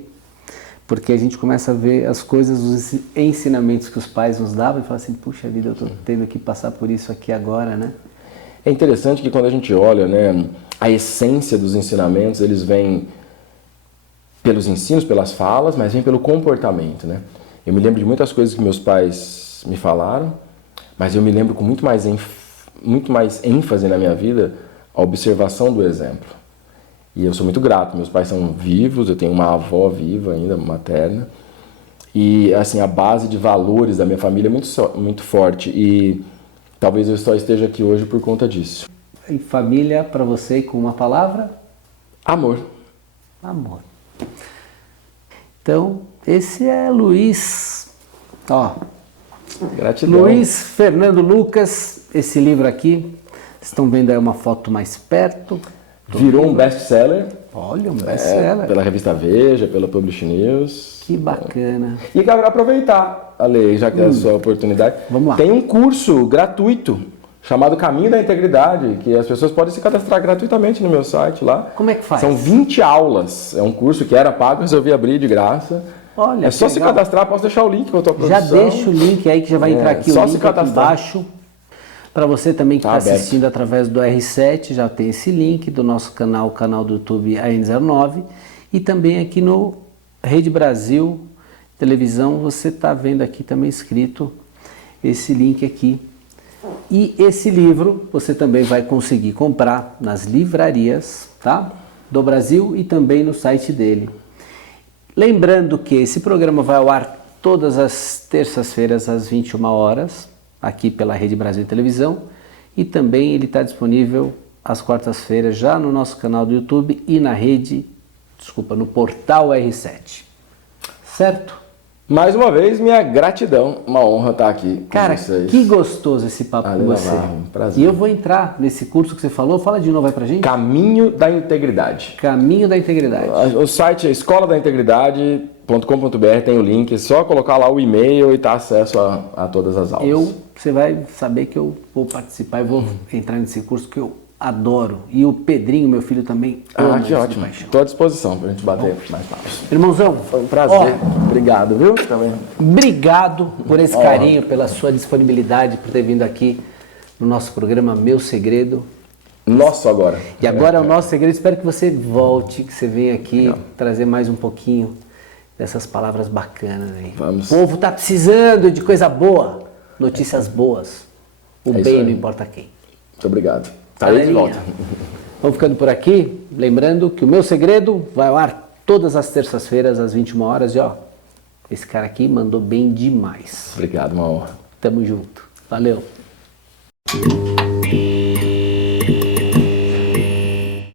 Porque a gente começa a ver as coisas, os ensinamentos que os pais nos davam e fala assim, puxa vida, eu tô tendo que passar por isso aqui agora, né? É interessante que quando a gente olha, né, a essência dos ensinamentos, eles vêm pelos ensinos, pelas falas, mas vem pelo comportamento, né? Eu me lembro de muitas coisas que meus pais me falaram, mas eu me lembro com muito mais ênfase na minha vida a observação do exemplo. E eu sou muito grato, meus pais são vivos, eu tenho uma avó viva ainda, materna, e assim, a base de valores da minha família é muito forte e talvez eu só esteja aqui hoje por conta disso. E família, para você, com uma palavra? Amor. Amor. Então, esse é Luiz, ó. Gratidão. Luiz Fernando Lucas, esse livro aqui, vocês estão vendo aí uma foto mais perto. Virou um best-seller. Olha, um best-seller. Pela revista Veja, pela Publish News. Que bacana. E quero aproveitar, Ale, já que é a sua oportunidade. Vamos lá. Tem um curso gratuito chamado Caminho da Integridade, que as pessoas podem se cadastrar gratuitamente no meu site lá. Como é que faz? São 20 aulas. É um curso que era pago, resolvi abrir de graça. Olha, é só se cadastrar, posso deixar o link com a tua produção. Já deixa o link aí que já vai entrar aqui, só o link se cadastrar. aqui embaixo. Para você também que está assistindo através do R7, já tem esse link do nosso canal, o canal do YouTube AN09. E também aqui no Rede Brasil Televisão, você está vendo aqui também escrito esse link aqui. E esse livro você também vai conseguir comprar nas livrarias, tá? Do Brasil e também no site dele. Lembrando que esse programa vai ao ar todas as terças-feiras às 21 horas, aqui pela Rede Brasil Televisão, e também ele está disponível às quartas-feiras já no nosso canal do YouTube e no portal R7. Certo? Mais uma vez, minha gratidão, uma honra estar aqui Cara, com vocês. que gostoso esse papo com você. Navarro, prazer. E eu vou entrar nesse curso que você falou, fala de novo aí pra gente. Caminho da Integridade. Caminho da Integridade. O site é escoladaintegridade.com.br, tem o link, é só colocar lá o e-mail e ter acesso a todas as aulas. Você vai saber que eu vou participar e vou entrar nesse curso que eu adoro. E o Pedrinho, meu filho, também ama Que isso de ótimo. paixão. Estou à disposição para a gente bater mais papos. Irmãozão, Foi um prazer. Obrigado, viu? Também. Obrigado por esse carinho, pela sua disponibilidade, por ter vindo aqui no nosso programa Meu Segredo. Nosso agora. E agora é o nosso segredo. Espero que você volte, que você venha aqui trazer mais um pouquinho dessas palavras bacanas aí. Vamos. O povo tá precisando de coisa boa, notícias boas. O isso bem aí. não importa quem. Muito obrigado. Estarei de volta. Vamos ficando por aqui, lembrando que o Meu Segredo vai ao ar todas as terças-feiras às 21 horas. E ó, esse cara aqui mandou bem demais. Obrigado, uma honra. Tamo junto. Valeu.